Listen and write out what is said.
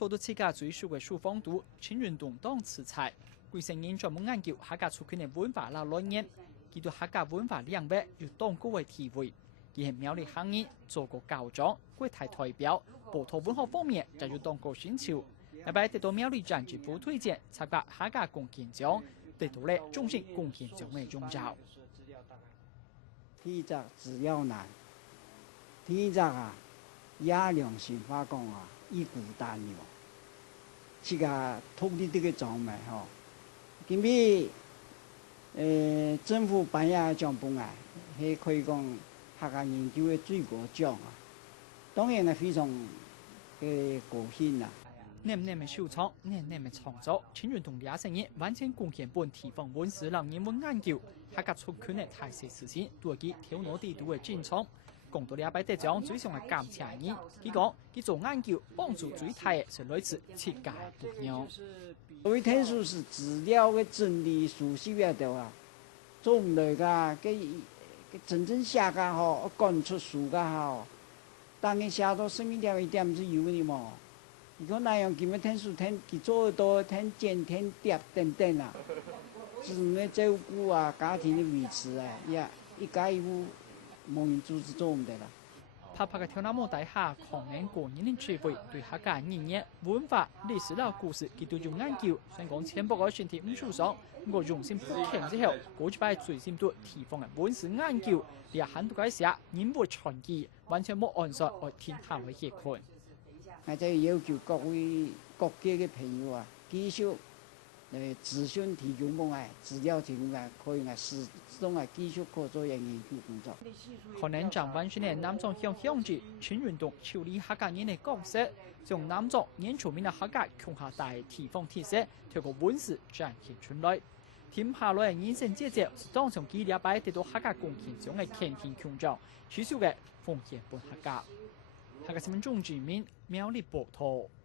受到自家最熟嘅书风度，青运动当此材。贵成人专门研究客家族群嘅文化老来年，佢對客家文化領域有當高嘅地位。佢係苗栗行業做過校長、國體代表，保土文化方面就要當過選潮。禮拜得到苗栗縣政府推薦參加客家貢獻獎，得到咧終身貢獻獎嘅榮耀。第一隻只要難，第一隻啊，亞良新化工啊，一股大牛，這個土地這個獎咪吼，因為政府頒下獎本來係可以講客家研究嘅最高獎啊，當然係非常嘅高興啊。年嘅收藏，年嘅創作，青運動20年完全貢獻本地方文史人人文研究，客家族群嘅大細事件，都係佢挑攞地圖嘅專長。講到禮拜得獎最上嘅感謝人，佢講佢做研究幫助最大嘅係來自設計不一。所謂天書是資料嘅整理熟悉嘅度啊，做唔來㗎，佢真正寫㗎吼，講出書㗎吼，當佢寫到生命點一點是有嘅嘛。如果那樣佢咪天書天佢做到天剪天疊等等啊，子女照顧啊，家庭嘅維持啊，一家一戶冇人組織做唔得啦。拍嘅跳那麼大下，抗衡過年嘅聚會，對客家語言、文化、歷史啦故事，佢都做研究。雖然講全部嘅選題唔數上，我用心補強之後，過去擺最深度地方嘅文史研究，也很多嘅寫人物傳記，完全冇按照來天下為結論。我就要求各位各界嘅朋友啊，繼續諮詢提供我哋資料提供啊，可以啊始終啊繼續可做研究工作。可能將完全嘅南莊向住青運動處理客家人嘅角色，將南莊原住民嘅客家共下大地方特色，透過文史展現出來。添下來嘅人生姐姐，當從幾禮拜得到客家貢獻獎嘅傾天強獎，取消嘅奉獻本客家。客家新聞中居民苗栗報道。